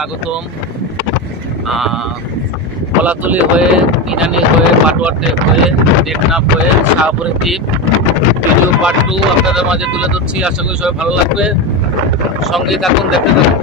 স্বাগতম। কলাতলি হয়ে, ইনানি হয়ে, পাটোয়ার টেক হয়ে, টেকনাফ হয়ে, শাহপুরের দ্বীপ ভিডিও পার্ট 2 আপনাদের মাঝে তুলে ধরছি। আশা করি সবাই ভালো লাগবে, সঙ্গেই থাকুন, দেখতে থাকুন।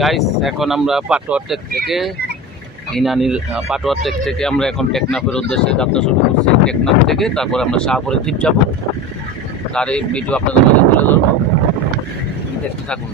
গাইস, এখন আমরা পাটোয়ার টেক থেকে ইনানির পাটোয়ার টেক থেকে আমরা এখন টেকনাফের উদ্দেশ্যে যাত্রা শুরু করছি। টেকনাফ থেকে তারপর আমরা শাহপুরের দ্বীপ যাব। তার এই ভিডিও আপনাদের মাঝে তুলে ধরবো, দেখতে থাকুন।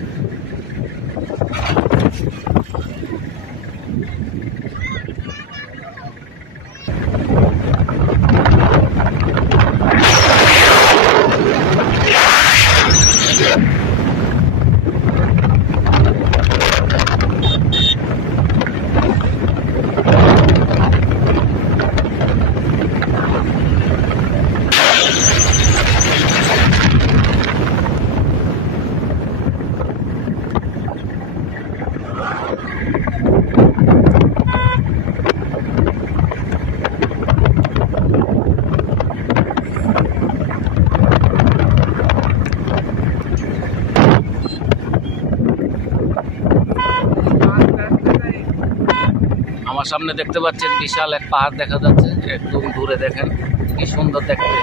আমার সামনে দেখতে পাচ্ছেন বিশাল এক পাহাড় দেখা যাচ্ছে, একদম দূরে দেখেন কি সুন্দর দেখতে।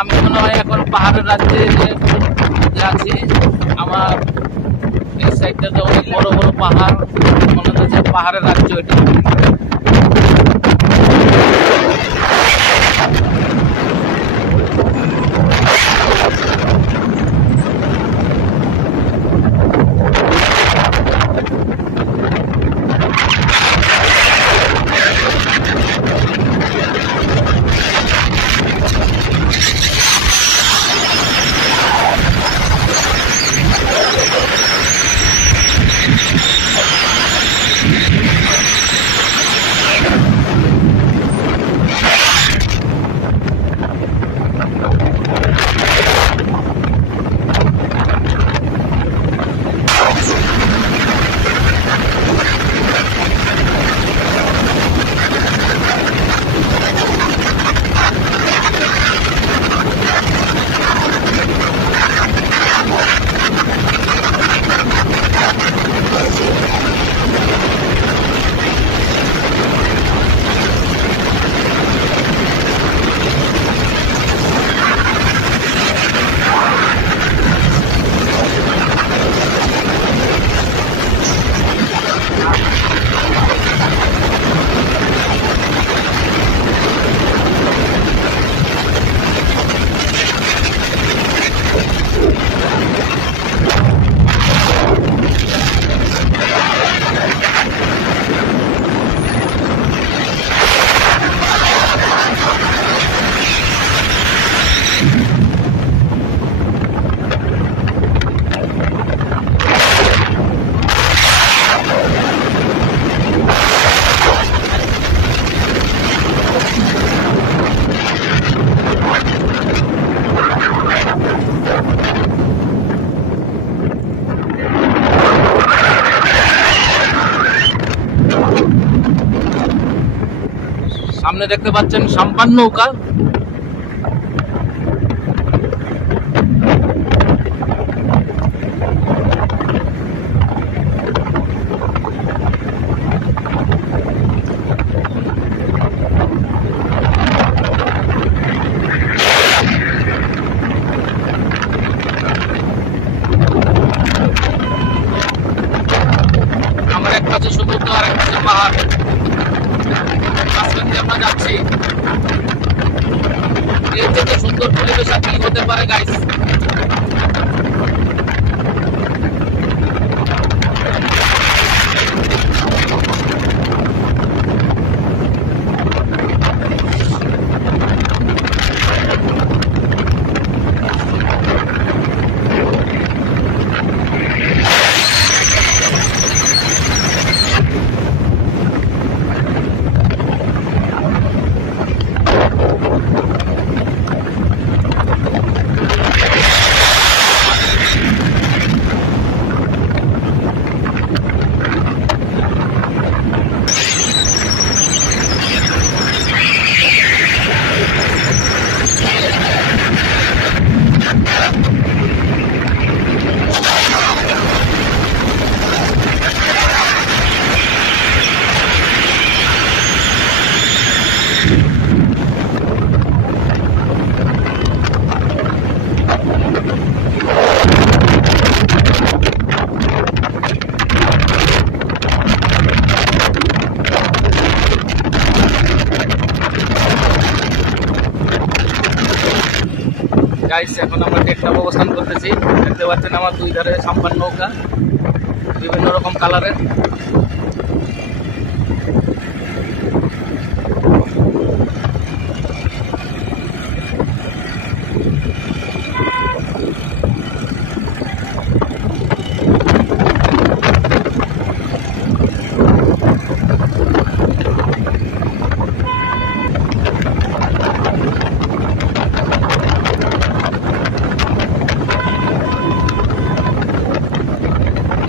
আমি মনে হয় এখন পাহাড়ের রাজ্যে আছি। আমার এই সাইডটাতে অনেক বড় বড় পাহাড়, মনে হচ্ছে পাহাড়ের রাজ্য এটা। সামনে দেখতে পাচ্ছেন সাম্পান নৌকা। আমার এক পাশে সমুদ্র আর এক পাশে পাহাড়, মাঝখান দিয়ে আমরা যাচ্ছি। এর থেকে সুন্দর পরিবেশ আর কি হতে পারে গাইস। গাইস এখন আমরা টেকনাফ অবস্থান করতেছি। দেখতে পাচ্ছেন আমার দুই ধারে সাম্পান নৌকা, বিভিন্ন রকম কালারের।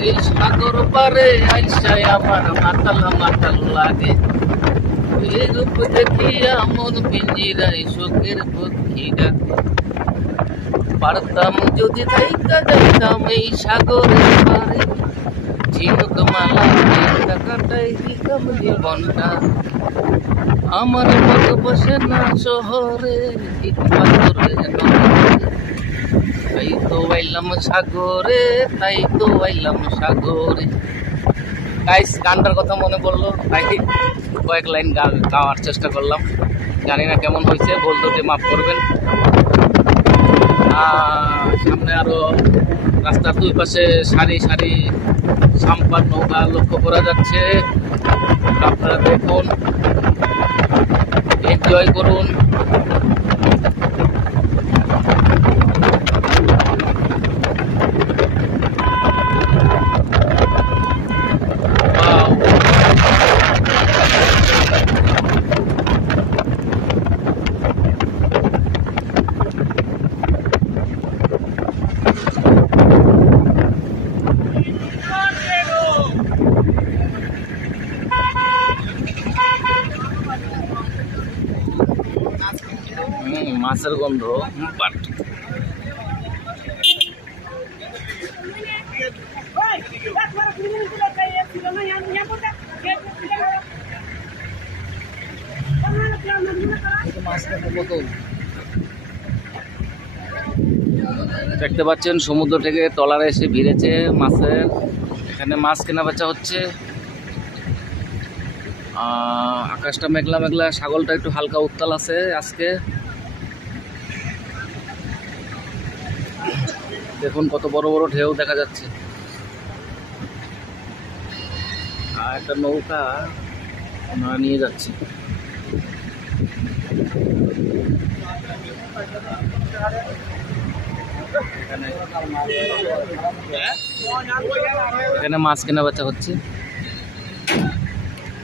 এই সাগর পারে আইসায় আমার মাতাল মাতাল লাগে, এই রূপ দেখিয়া মন পিঞ্জিরায় শোকের পক্ষী ডাকে। পারতাম যদি থাইকা যাইতাম এই সাগরের পারে, ঝিনুক মালা কাটাই দিতাম জীবনটা। আমার মত বসে না শহরে, তাই তো আইলাম সাগরে, তাই তো আইলাম সাগরে। গাইস গানটার কথা মনে পড়লো, তাই কয়েক লাইন গাওয়ার চেষ্টা করলাম। জানি না কেমন হয়েছে, বলতে মাফ করবেন। সামনে আরো রাস্তার দুই পাশে সারি সারি সাম্পান নৌকা লক্ষ্য করা যাচ্ছে। আপনারা দেখুন, এনজয় করুন। মাছের গন্ধ বাট। দেখতে পাচ্ছেন সমুদ্র থেকে ট্রলারে এসে ভিড়েছে মাছের। এখানে মাছ কেনা বেচা হচ্ছে। আকাশটা মেঘলা মেঘলা, সাগরটা একটু হালকা উত্তাল আছে আজকে। দেখুন কত বড় বড় ঢেউ দেখা যাচ্ছে। আর একটা নৌকা আমরা নিয়ে যাচ্ছি। এখানে মাছ কেনা বেচা হচ্ছে,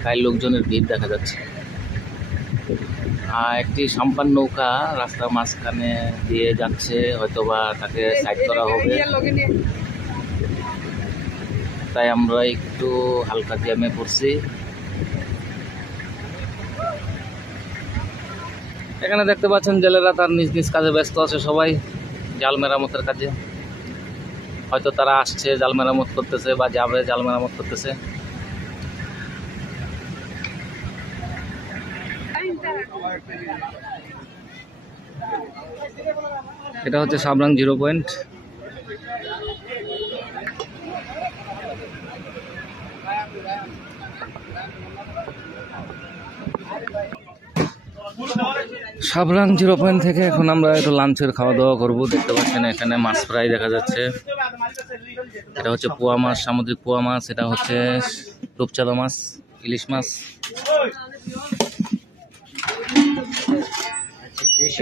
তাই লোকজনের ভিড় দেখা যাচ্ছে। একটি সাম্পান নৌকা রাস্তার মাঝখানে দিয়ে যাচ্ছে, হয়তোবা তাকে সাইড করা হবে, তাই আমরা একটু হালকা জ্যামে পড়ছি। এখানে দেখতে পাচ্ছেন জেলেরা তার নিজ নিজ কাজে ব্যস্ত আছে, সবাই জাল মেরামতের কাজে। হয়তো তারা আসছে জাল মেরামত করতেছে বা যাবে জাল মেরামত করতেছে। এটা হচ্ছে সাবরাং 0 পয়েন্ট। সাবরাং 0 পয়েন্ট থেকে এখন আমরা একটু লাঞ্চের খাওয়া দাওয়া করবো। দেখতে পাচ্ছেন এখানে মাছ ফ্রাই দেখা যাচ্ছে। এটা হচ্ছে পোয়া মাছ, সামুদ্রিক পোয়া মাছ। এটা হচ্ছে রূপচাঁদা মাছ, ইলিশ মাছ।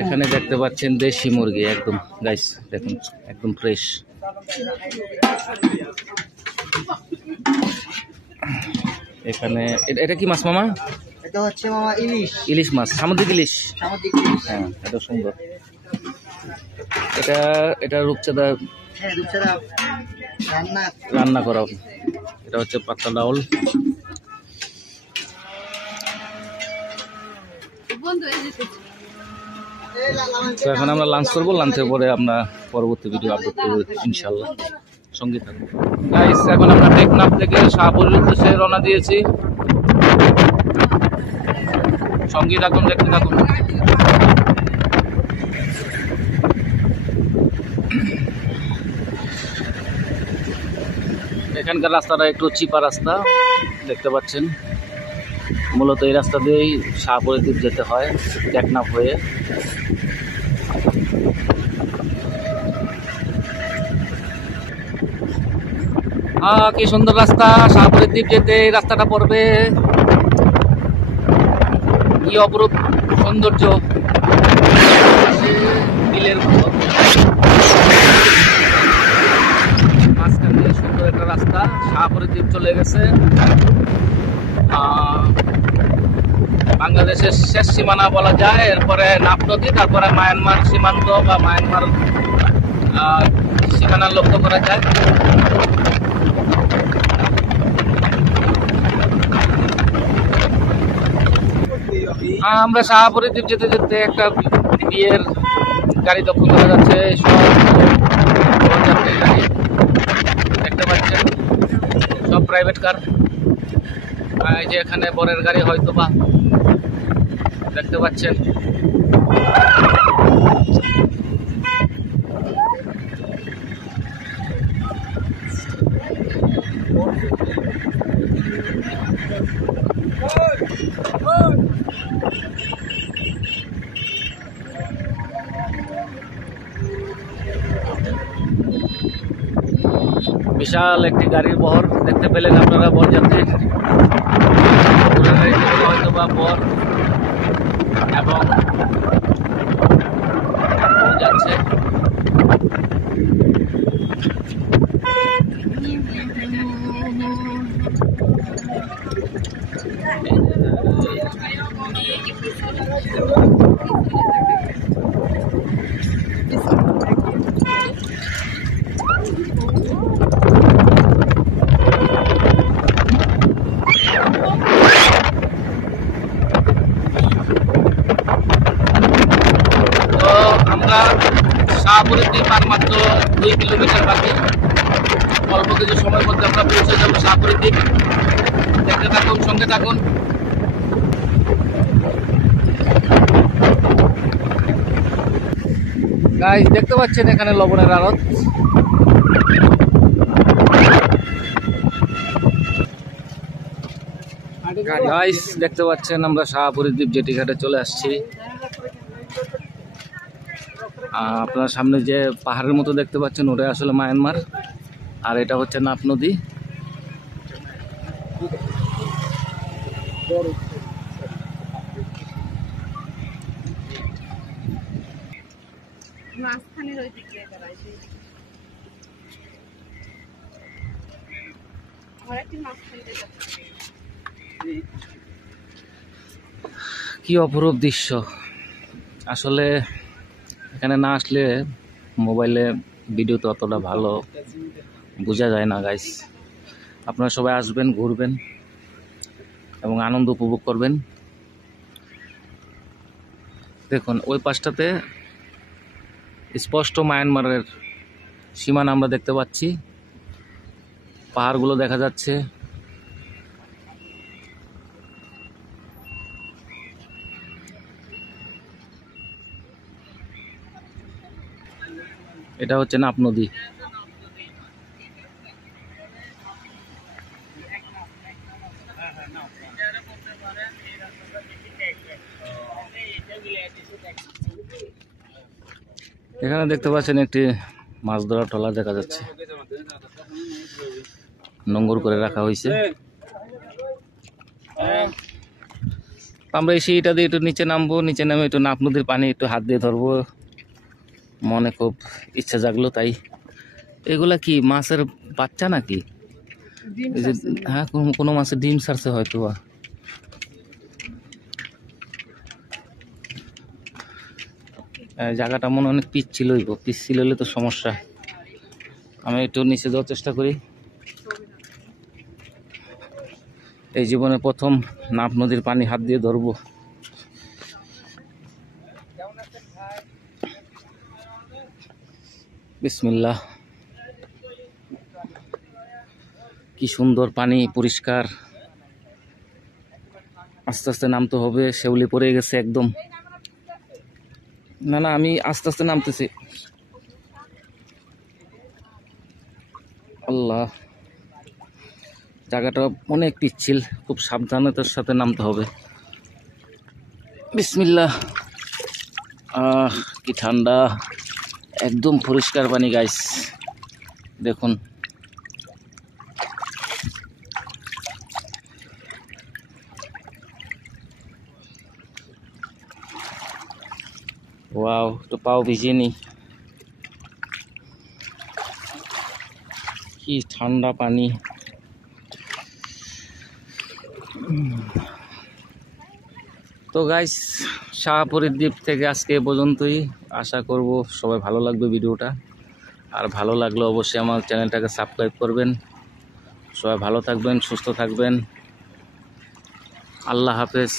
এখানে দেখতে পাচ্ছেন দেশি মুরগি, একদম গাইস দেখুন একদম ফ্রেশ। এখানে এটা কি মাছ মামা? এটা হচ্ছে মামা ইলিশ। ইলিশ মাছ, সামুদ্রিক ইলিশ। সামুদ্রিক ইলিশ। হ্যাঁ, এটা সুন্দর। এটা রূপচাঁদা। হ্যাঁ, রূপচাঁদা রান্না করা। এটা হচ্ছে পাতলা ডাউল। তো এখন আমরা লাঞ্চ করবো, লাঞ্চের পরে আমরা পরবর্তী ভিডিও আপলোড করবো ইনশাল্লাহ। সঙ্গে থাকবো গাইস। এখন আমরা টেকনাফ থেকে শাহপুরের উদ্দেশ্যে রওনা দিয়েছি। সঙ্গে থাকুন, দেখতে থাকুন। এখানকার রাস্তাটা একটু চিপা রাস্তা দেখতে পাচ্ছেন। মূলত এই রাস্তা দিয়েই শাহপুরের দ্বীপ যেতে হয় টেকনাফ হয়ে। কি সুন্দর রাস্তা, শাহপুরের দ্বীপ যেতে এই রাস্তাটা পড়বে। কি অপরূপ সৌন্দর্য, বিলের মতো মাঝখান দিয়ে সুন্দর একটা রাস্তা। শাহপুরের দ্বীপ চলে গেছে। বাংলাদেশের শেষ সীমানা বলা যায়। এরপরে নাফ নদী, তারপরে মায়ানমার সীমান্ত বা মায়ানমার সীমানা লক্ষ্য করা যায়। আমরা শাহপুরের দ্বীপ যেতে যেতে একটা বিয়ের গাড়ি লক্ষ্য করা যাচ্ছে। সব গাড়ি দেখতে পাচ্ছেন, সব প্রাইভেট কার। এই যে এখানে বরের গাড়ি হয়তো বা দেখতে পাচ্ছেন। বিশাল একটি গাড়ির বহর দেখতে পেলেন আপনারা, বরযাত্রী। হয়তো বা বর এবং যাচ্ছে। শাহপুরের দ্বীপ আর মাত্র 2 কিলোমিটার বাকি। অল্প কিছু সময়ের মধ্যে আমরা পৌঁছে যাবো শাহপুরের দ্বীপ। দেখতে থাকুন, সঙ্গে থাকুন। গাইস দেখতে পাচ্ছেন এখানে লবণের আড়ত। গাইস দেখতে পাচ্ছেন আমরা শাহপুরের দ্বীপ জেটি ঘাটে চলে আসছি। আপনার সামনে যে পাহাড়ের মতো দেখতে পাচ্ছেন ওটা আসলে মায়ানমার, আর এটা হচ্ছে নাফ নদী। কি অপরূপ দৃশ্য আসলে। এখানে না আসলে মোবাইলে ভিডিওতে অতটা ভালো বোঝা যায় না গাইস। আপনারা সবাই আসবেন, ঘুরবেন এবং আনন্দ উপভোগ করবেন। দেখুন ওই পাশটাতে স্পষ্ট মায়ানমারের সীমানা আমরা দেখতে পাচ্ছি, পাহাড়গুলো দেখা যাচ্ছে। এটা হচ্ছে নাপ নদী। এখানে দেখতে পাচ্ছেন একটি মাছ ধরার ট্রলার দেখা যাচ্ছে, নোঙর করে রাখা হয়েছে। আমরা এসে এটা দিয়ে একটু নিচে নামবো, নিচে নামে একটু নাপ নদীর পানি একটু হাত দিয়ে ধরবো, মনে খুব ইচ্ছা জাগলো। তাই এগুলা কি মাছের বাচ্চা নাকি? এই যে হ্যাঁ, কোনো মাছের ডিম ছাড়ছে হয়তো। জায়গাটা মনে অনেক পিচ্ছিল হইব, পিচ্ছিল হলে তো সমস্যা। আমি একটু নিচে যাওয়ার চেষ্টা করি। এই জীবনে প্রথম নাপ নদীর পানি হাত দিয়ে ধরবো। বিসমিল্লাহ। কি সুন্দর পানি, পরিষ্কার। আস্তে আস্তে নামতে হবে, শেউলি পড়ে গেছে একদম। না না, আমি আস্তে আস্তে নামতেছি। আল্লাহ, জায়গাটা অনেক পিচ্ছিল, খুব সাবধানতার সাথে নামতে হবে। বিসমিল্লাহ। কি ঠান্ডা, একদম পরিষ্কার পানি গাইস, দেখুন। ওয়াও, তো পাও ভিজিয়ে নি। কি ঠান্ডা পানি। তো গাইস, শাহপুরীর দ্বীপ থেকে আজকে এ পর্যন্তই। আশা করব সবাই ভালো লাগবে ভিডিওটা। আর ভালো লাগলে অবশ্যই আমার চ্যানেলটাকে সাবস্ক্রাইব করবেন। সবাই ভালো থাকবেন, সুস্থ থাকবেন। আল্লাহ হাফেজ।